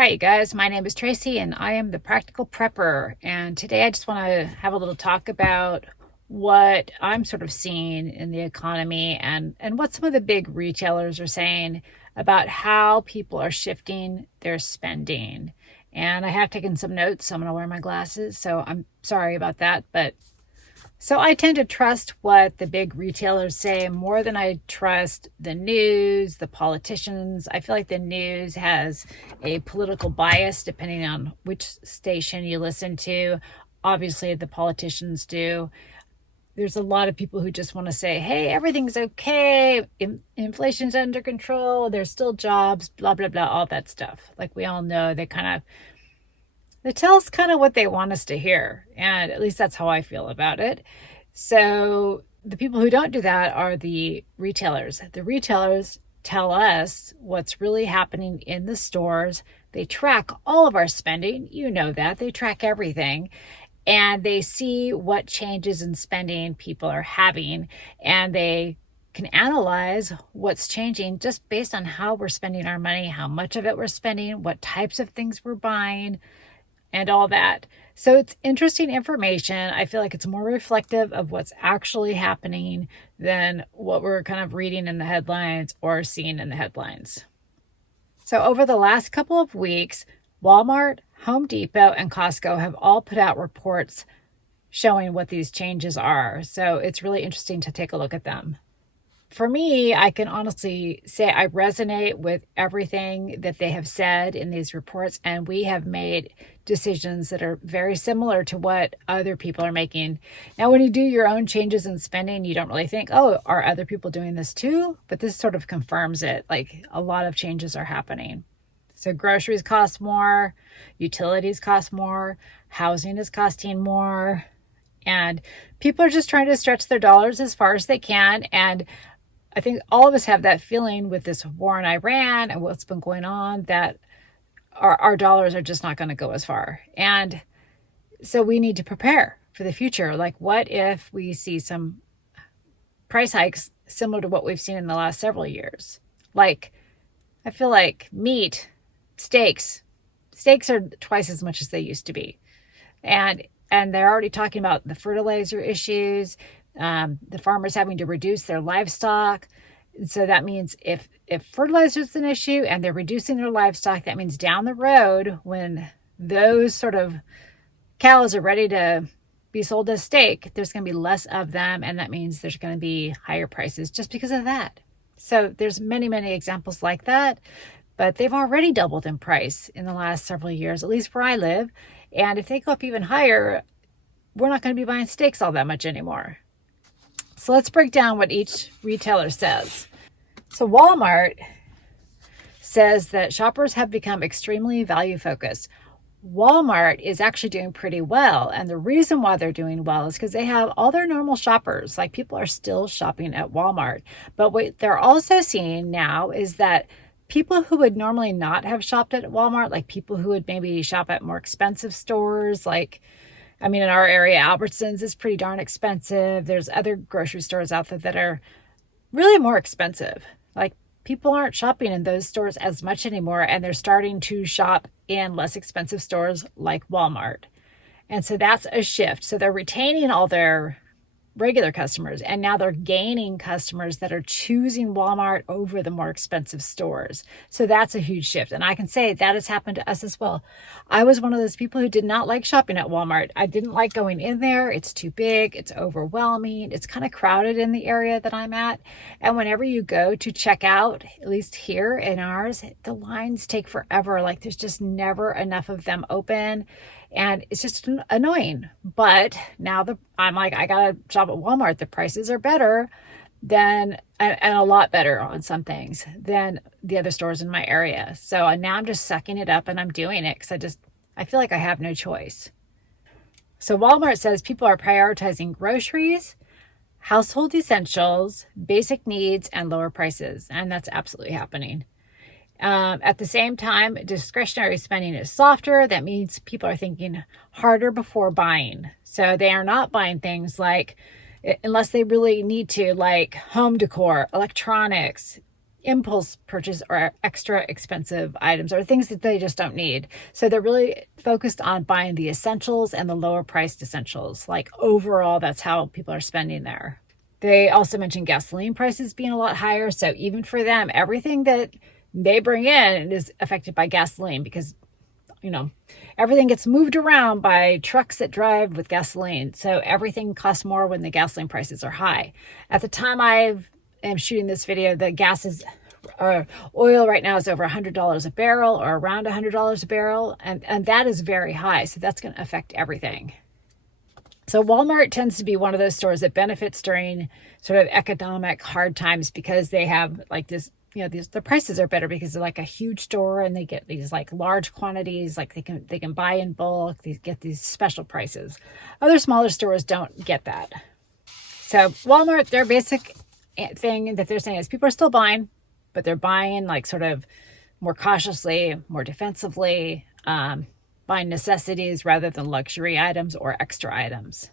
Hi, you guys. My name is Tracy, and I am the Practical Prepper. And today I just want to have a little talk about what I'm sort of seeing in the economy and what some of the big retailers are saying about how people are shifting their spending. And I have taken some notes, so I'm going to wear my glasses. So I'm sorry about that, but so I tend to trust what the big retailers say more than I trust the news, the politicians. I feel like the news has a political bias depending on which station you listen to. Obviously, the politicians do. There's a lot of people who just want to say, hey, everything's okay. Inflation's under control. There's still jobs, blah, blah, blah, all that stuff. Like we all know, they tell us kind of what they want us to hear. And at least that's how I feel about it. So the people who don't do that are the retailers. The retailers tell us what's really happening in the stores. They track all of our spending. You know that. They track everything. And they see what changes in spending people are having. And they can analyze what's changing just based on how we're spending our money, how much of it we're spending, what types of things we're buying, and all that. So it's interesting information. I feel like it's more reflective of what's actually happening than what we're kind of reading in the headlines or seeing in the headlines. So over the last couple of weeks, Walmart, Home Depot, and Costco have all put out reports showing what these changes are. So it's really interesting to take a look at them. For me, I can honestly say I resonate with everything that they have said in these reports, and we have made decisions that are very similar to what other people are making. Now, when you do your own changes in spending, you don't really think, oh, are other people doing this too? But this sort of confirms it. Like a lot of changes are happening. So groceries cost more, utilities cost more, housing is costing more, and people are just trying to stretch their dollars as far as they can. And I think all of us have that feeling with this war in Iran and what's been going on that our dollars are just not going to go as far. And so we need to prepare for the future. Like, what if we see some price hikes similar to what we've seen in the last several years? Like, I feel like steaks are twice as much as they used to be. And they're already talking about the fertilizer issues, the farmers having to reduce their livestock. So that means if fertilizer is an issue and they're reducing their livestock, that means down the road when those sort of cows are ready to be sold as steak, there's going to be less of them. And that means there's going to be higher prices just because of that. So there's many, many examples like that, but they've already doubled in price in the last several years, at least where I live. And if they go up even higher, we're not going to be buying steaks all that much anymore. So let's break down what each retailer says. So Walmart says that shoppers have become extremely value focused. Walmart is actually doing pretty well. And the reason why they're doing well is because they have all their normal shoppers. Like, people are still shopping at Walmart. But what they're also seeing now is that people who would normally not have shopped at Walmart, like people who would maybe shop at more expensive stores, in our area, Albertsons is pretty darn expensive. There's other grocery stores out there that are really more expensive. Like, people aren't shopping in those stores as much anymore, and they're starting to shop in less expensive stores like Walmart. And so that's a shift. So they're retaining all their regular customers, and now they're gaining customers that are choosing Walmart over the more expensive stores. So that's a huge shift, and I can say that has happened to us as well. I was one of those people who did not like shopping at Walmart. I didn't like going in there. It's too big, it's overwhelming, it's kind of crowded in the area that I'm at, and whenever you go to check out, at least here in ours, the lines take forever. Like, there's just never enough of them open. And it's just annoying. But now I'm like, I got to shop at Walmart. The prices are better and a lot better on some things than the other stores in my area. So now I'm just sucking it up and I'm doing it because I feel like I have no choice. So Walmart says people are prioritizing groceries, household essentials, basic needs, and lower prices. And that's absolutely happening. At the same time, discretionary spending is softer. That means people are thinking harder before buying. So they are not buying things like, unless they really need to, like home decor, electronics, impulse purchase or extra expensive items or things that they just don't need. So they're really focused on buying the essentials and the lower priced essentials. Like overall, that's how people are spending there. They also mentioned gasoline prices being a lot higher. So even for them, everything that they bring in is affected by gasoline because, you know, everything gets moved around by trucks that drive with gasoline. So everything costs more when the gasoline prices are high. At the time I am shooting this video, the gas is oil right now is over $100 a barrel or around $100 a barrel. And that is very high. So that's going to affect everything. So Walmart tends to be one of those stores that benefits during sort of economic hard times because they have like this, the prices are better because they're like a huge store and they get these like large quantities, like they can buy in bulk, they get these special prices. Other smaller stores don't get that. So Walmart, their basic thing that they're saying is people are still buying, but they're buying like sort of more cautiously, more defensively, buying necessities rather than luxury items or extra items.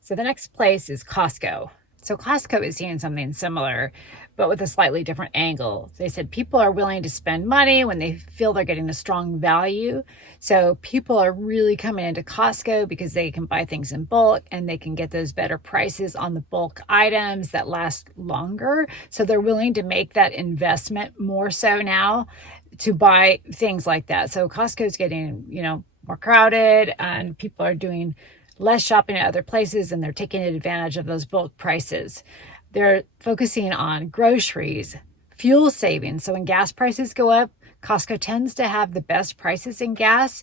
So the next place is Costco. So Costco is seeing something similar, but with a slightly different angle. They said people are willing to spend money when they feel they're getting a strong value. So people are really coming into Costco because they can buy things in bulk and they can get those better prices on the bulk items that last longer. So they're willing to make that investment more so now to buy things like that. So Costco's getting, more crowded and people are doing less shopping at other places and they're taking advantage of those bulk prices. They're focusing on groceries, fuel savings. So when gas prices go up, Costco tends to have the best prices in gas.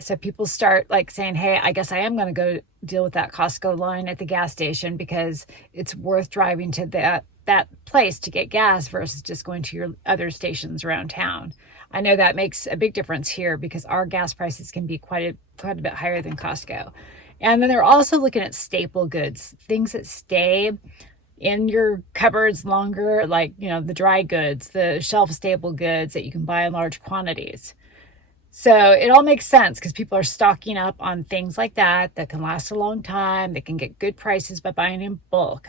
So people start like saying, hey, I guess I am going to go deal with that Costco line at the gas station because it's worth driving to that place to get gas versus just going to your other stations around town. I know that makes a big difference here because our gas prices can be quite a bit higher than Costco. And then they're also looking at staple goods, things that stay in your cupboards longer, like, the dry goods, the shelf stable goods that you can buy in large quantities. So it all makes sense because people are stocking up on things like that can last a long time. They can get good prices by buying in bulk.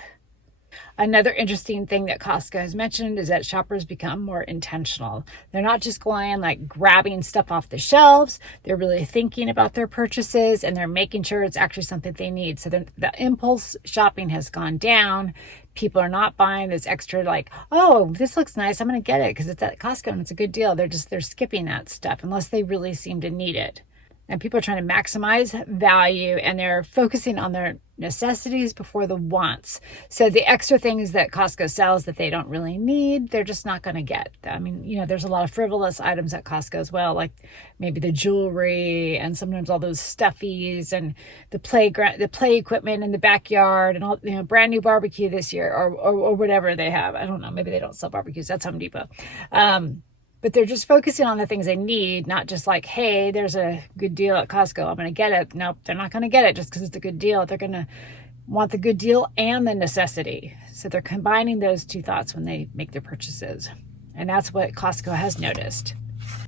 Another interesting thing that Costco has mentioned is that shoppers become more intentional. They're not just going like grabbing stuff off the shelves. They're really thinking about their purchases and they're making sure it's actually something they need. So the impulse shopping has gone down. People are not buying this extra like, oh, this looks nice, I'm going to get it because it's at Costco and it's a good deal. They're skipping that stuff unless they really seem to need it. And people are trying to maximize value and they're focusing on their necessities before the wants. So the extra things that Costco sells that they don't really need, they're just not going to get. I mean, there's a lot of frivolous items at Costco as well, like maybe the jewelry and sometimes all those stuffies and the play equipment in the backyard and all, brand new barbecue this year or whatever they have. I don't know. Maybe they don't sell barbecues. That's Home Depot. But they're just focusing on the things they need, not just like, hey, there's a good deal at Costco, I'm going to get it. Nope, they're not going to get it just because it's a good deal. They're going to want the good deal and the necessity. So they're combining those two thoughts when they make their purchases. And that's what Costco has noticed.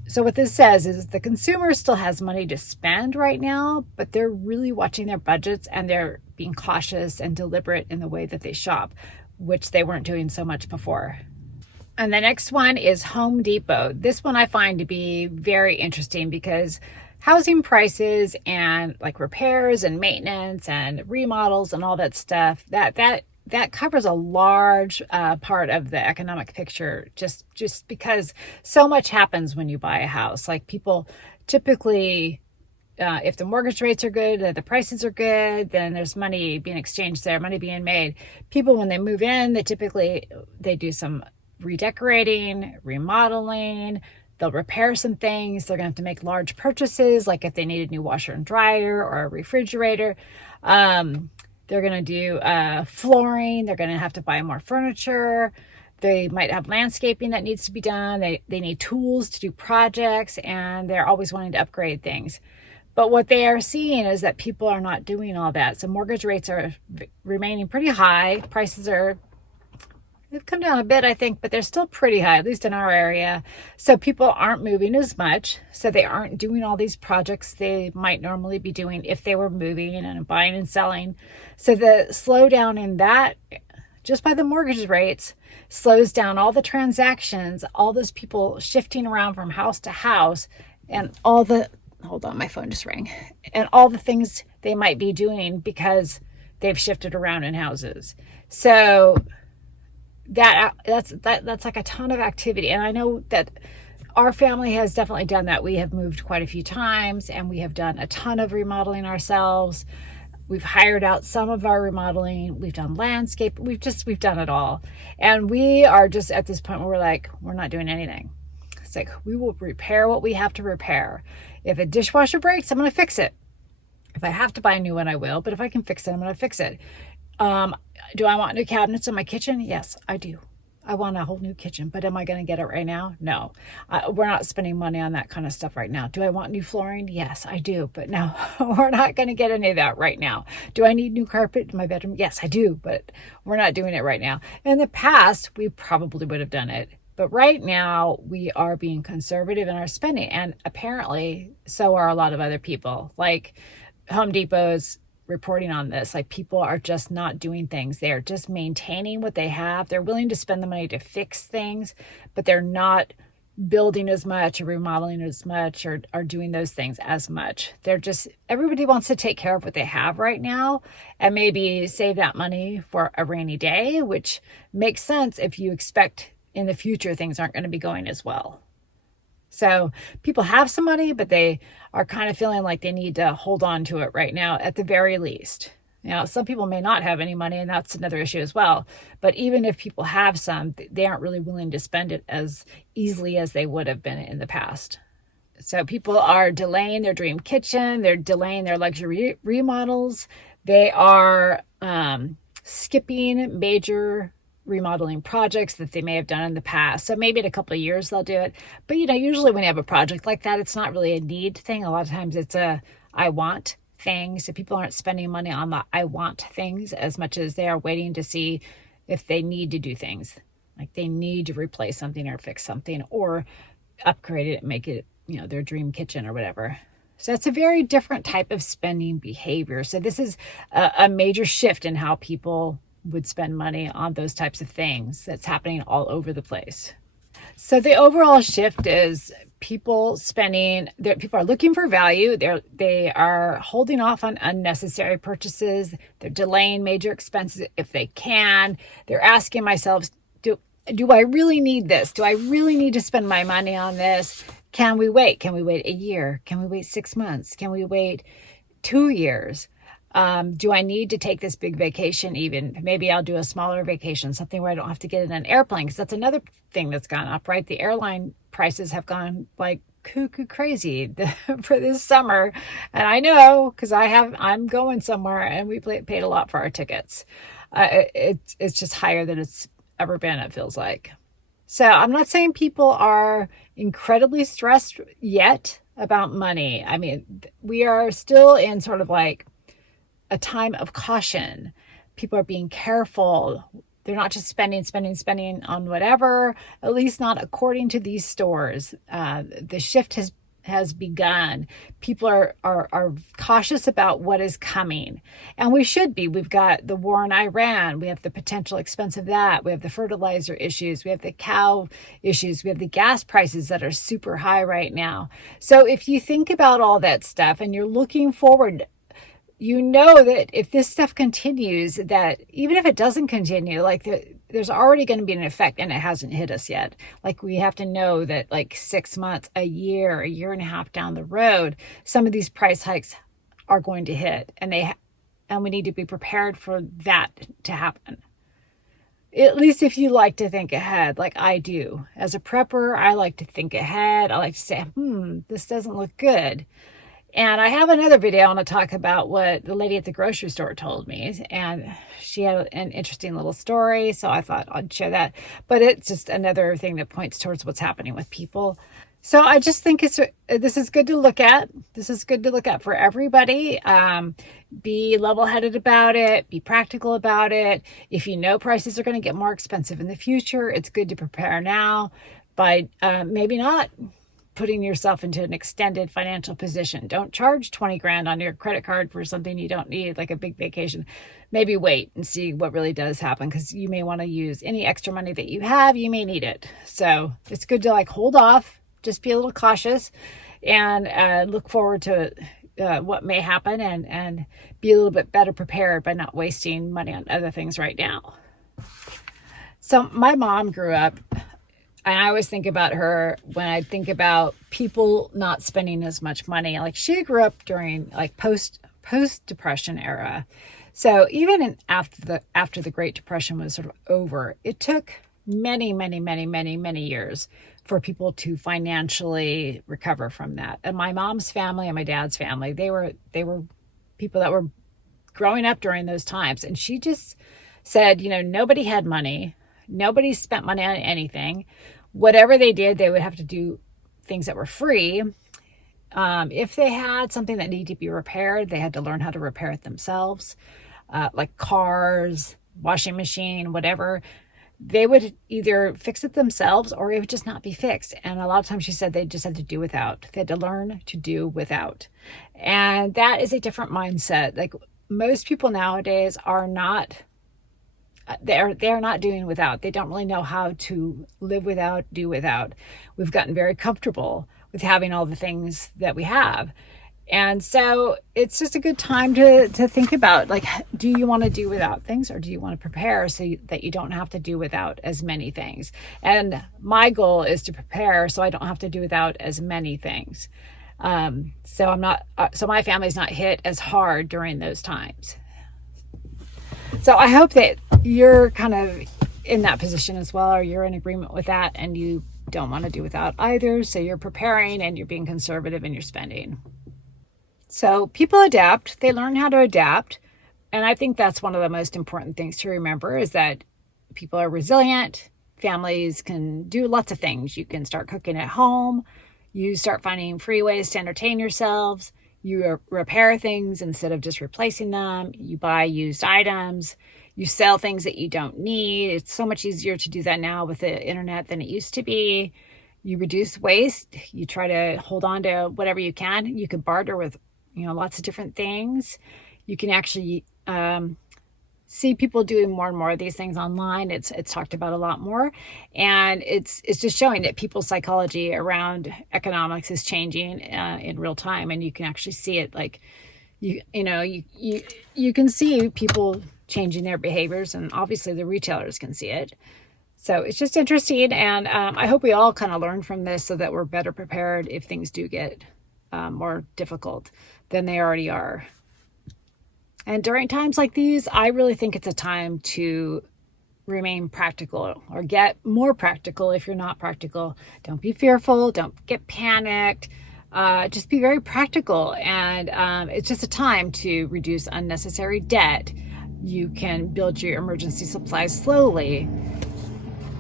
So what this says is the consumer still has money to spend right now, but they're really watching their budgets and they're being cautious and deliberate in the way that they shop, which they weren't doing so much before. And the next one is Home Depot. This one I find to be very interesting because housing prices and like repairs and maintenance and remodels and all that stuff, that covers a large part of the economic picture just because so much happens when you buy a house. Like people typically, if the mortgage rates are good, the prices are good, then there's money being exchanged there, money being made. People, when they move in, they do some redecorating, remodeling, they'll repair some things. They're going to have to make large purchases, like if they need a new washer and dryer or a refrigerator. They're going to do flooring. They're going to have to buy more furniture. They might have landscaping that needs to be done. They need tools to do projects, and they're always wanting to upgrade things. But what they are seeing is that people are not doing all that. So mortgage rates are remaining pretty high. They've come down a bit, I think, but they're still pretty high, at least in our area. So people aren't moving as much. So they aren't doing all these projects they might normally be doing if they were moving and buying and selling. So the slowdown in that just by the mortgage rates, slows down all the transactions, all those people shifting around from house to house, and all the, hold on, my phone just rang, and all the things they might be doing because they've shifted around in houses. So that's like a ton of activity. And I know that our family has definitely done that. We have moved quite a few times, and we have done a ton of remodeling ourselves. We've hired out some of our remodeling. We've done landscape. We've done it all. And we are just at this point where we're like, we're not doing anything. It's like, we will repair what we have to repair. If a dishwasher breaks, I'm going to fix it. If I have to buy a new one, I will. But if I can fix it, I'm going to fix it. Do I want new cabinets in my kitchen? Yes, I do. I want a whole new kitchen, but am I going to get it right now? No, we're not spending money on that kind of stuff right now. Do I want new flooring? Yes, I do. But no, we're not going to get any of that right now. Do I need new carpet in my bedroom? Yes, I do, but we're not doing it right now. In the past, we probably would have done it. But right now, we are being conservative in our spending. And apparently, so are a lot of other people. Like Home Depot's reporting on this. Like, people are just not doing things. They're just maintaining what they have. They're willing to spend the money to fix things, but they're not building as much or remodeling as much or doing those things as much. They're just, everybody wants to take care of what they have right now and maybe save that money for a rainy day, which makes sense if you expect in the future things aren't going to be going as well. So people have some money, but they are kind of feeling like they need to hold on to it right now at the very least. Some people may not have any money, and that's another issue as well. But even if people have some, they aren't really willing to spend it as easily as they would have been in the past. So people are delaying their dream kitchen. They're delaying their luxury remodels. They are skipping major remodeling projects that they may have done in the past. So maybe in a couple of years they'll do it. But usually when you have a project like that, it's not really a need thing. A lot of times it's a I want thing. So people aren't spending money on the I want things as much as they are waiting to see if they need to do things. Like they need to replace something or fix something or upgrade it and make it, their dream kitchen or whatever. So it's a very different type of spending behavior. So this is a major shift in how people would spend money on those types of things that's happening all over the place. So the overall shift is people are looking for value. They are holding off on unnecessary purchases. They're delaying major expenses if they can. They're asking themselves, do I really need this? Do I really need to spend my money on this? Can we wait? Can we wait a year? Can we wait 6 months? Can we wait 2 years? Do I need to take this big vacation even? Maybe I'll do a smaller vacation, something where I don't have to get in an airplane, because that's another thing that's gone up, right? The airline prices have gone like cuckoo crazy for this summer. And I know because I'm going somewhere and we paid a lot for our tickets. It's just higher than it's ever been, it feels like. So I'm not saying people are incredibly stressed yet about money. I mean, we are still in sort of like a time of caution. People are being careful. They're not just spending on whatever, at least not according to these stores. The shift has begun. People are cautious about what is coming. And we should be. We've got the war in Iran. We have the potential expense of that. We have the fertilizer issues. We have the cow issues. We have the gas prices that are super high right now. So if you think about all that stuff and you're looking forward, that if this stuff continues, that even if it doesn't continue, like there's already going to be an effect, and it hasn't hit us yet. Like we have to know that like 6 months, a year and a half down the road, some of these price hikes are going to hit, and we need to be prepared for that to happen. At least if you like to think ahead, like I do. As a prepper, I like to think ahead. I like to say, this doesn't look good. And I have another video I want to talk about what the lady at the grocery store told me. And she had an interesting little story, so I thought I'd share that. But it's just another thing that points towards what's happening with people. So I just think this is good to look at. This is good to look at for everybody. Be level-headed about it. Be practical about it. If you know prices are going to get more expensive in the future, it's good to prepare now. But maybe not putting yourself into an extended financial position. Don't charge 20 grand on your credit card for something you don't need, like a big vacation. Maybe wait and see what really does happen, because you may want to use any extra money that you have. You may need it. So it's good to like hold off, just be a little cautious, and look forward to what may happen, and be a little bit better prepared by not wasting money on other things right now. So my mom grew up, and I always think about her when I think about people not spending as much money. Like, she grew up during like post Depression era. So even after the Great Depression was sort of over, it took many, many, many, many, many years for people to financially recover from that. And my mom's family and my dad's family, they were people that were growing up during those times. And she just said, nobody had money. Nobody spent money on anything. Whatever they did, they would have to do things that were free. If they had something that needed to be repaired, they had to learn how to repair it themselves, like cars, washing machine, whatever. They would either fix it themselves or it would just not be fixed. And a lot of times she said they just had to do without. They had to learn to do without. And that is a different mindset. Like, most people nowadays are not, they're not doing without. They don't really know how to live without, do without. We've gotten very comfortable with having all the things that we have. And so it's just a good time to think about, like, do you want to do without things, or do you want to prepare so that you don't have to do without as many things? And my goal is to prepare so I don't have to do without as many things. So my family's not hit as hard during those times. So I hope that you're kind of in that position as well, or you're in agreement with that and you don't want to do without either. So you're preparing and you're being conservative in your spending. So people adapt, they learn how to adapt. And I think that's one of the most important things to remember, is that people are resilient. Families can do lots of things. You can start cooking at home. You start finding free ways to entertain yourselves. You repair things instead of just replacing them. You buy used items. You sell things that you don't need. It's so much easier to do that now with the internet than it used to be. You reduce waste. You try to hold on to whatever you can. You can barter with lots of different things. You can actually see people doing more and more of these things online. It's talked about a lot more, and it's just showing that people's psychology around economics is changing in real time, and you can actually see it. Like, you can see people changing their behaviors, and obviously the retailers can see it. So it's just interesting, and I hope we all kind of learn from this so that we're better prepared if things do get more difficult than they already are. And during times like these, I really think it's a time to remain practical, or get more practical if you're not practical. Don't be fearful. Don't get panicked. Just be very practical. And it's just a time to reduce unnecessary debt. You can build your emergency supplies slowly.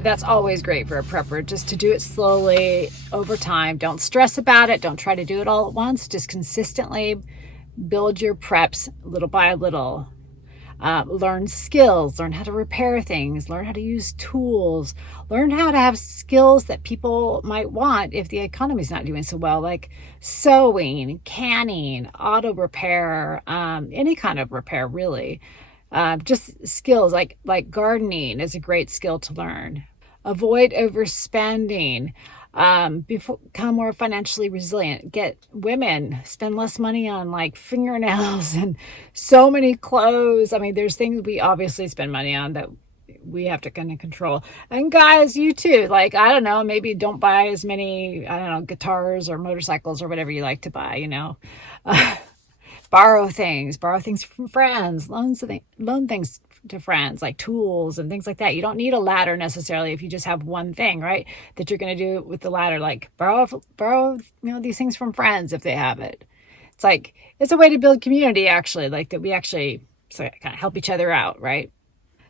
That's always great for a prepper, just to do it slowly over time. Don't stress about it. Don't try to do it all at once. Just consistently build your preps little by little. Learn skills, learn how to repair things, learn how to use tools, learn how to have skills that people might want if the economy's not doing so well, like sewing, canning, auto repair, any kind of repair, really. Just skills like gardening is a great skill to learn. Avoid overspending. Become more financially resilient. Get women, spend less money on like fingernails and so many clothes. I mean, there's things we obviously spend money on that we have to kind of control. And guys, you too. Like, I don't know, maybe don't buy as many, guitars or motorcycles or whatever you like to buy, Borrow things from friends, loan things to friends, like tools and things like that. You don't need a ladder necessarily if you just have one thing, right, that you're going to do with the ladder. Like borrow these things from friends if they have it. It's like, it's a way to build community, actually, like that we actually kind of help each other out, right?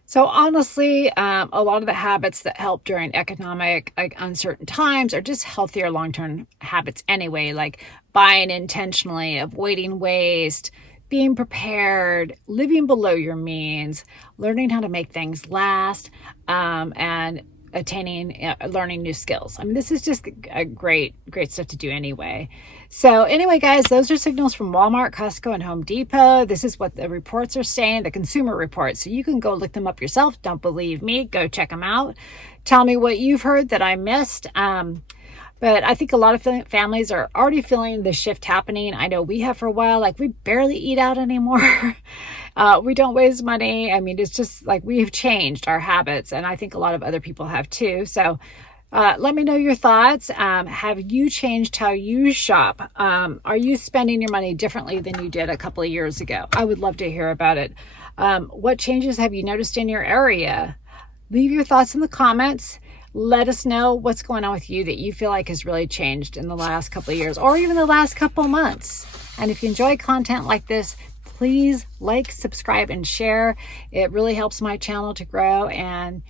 So honestly, a lot of the habits that help during economic uncertain times are just healthier long-term habits anyway, like buying intentionally, avoiding waste, being prepared, living below your means, learning how to make things last, and attaining, learning new skills. I mean, this is just a great stuff to do anyway. So anyway, guys, those are signals from Walmart, Costco, and Home Depot. This is what the reports are saying, the consumer reports. So you can go look them up yourself. Don't believe me, go check them out. Tell me what you've heard that I missed. But I think a lot of families are already feeling the shift happening. I know we have for a while. Like, we barely eat out anymore. We don't waste money. I mean, it's just like we've changed our habits, and I think a lot of other people have too. So let me know your thoughts. Have you changed how you shop? Are you spending your money differently than you did a couple of years ago? I would love to hear about it. What changes have you noticed in your area? Leave your thoughts in the comments. Let us know what's going on with you that you feel like has really changed in the last couple of years or even the last couple months. And if you enjoy content like this, please like, subscribe, and share. It really helps my channel to grow. And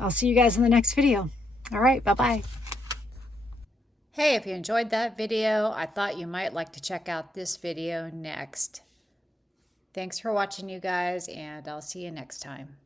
I'll see you guys in the next video. All right, bye-bye. Hey, if you enjoyed that video, I thought you might like to check out this video next. Thanks for watching, you guys, and I'll see you next time.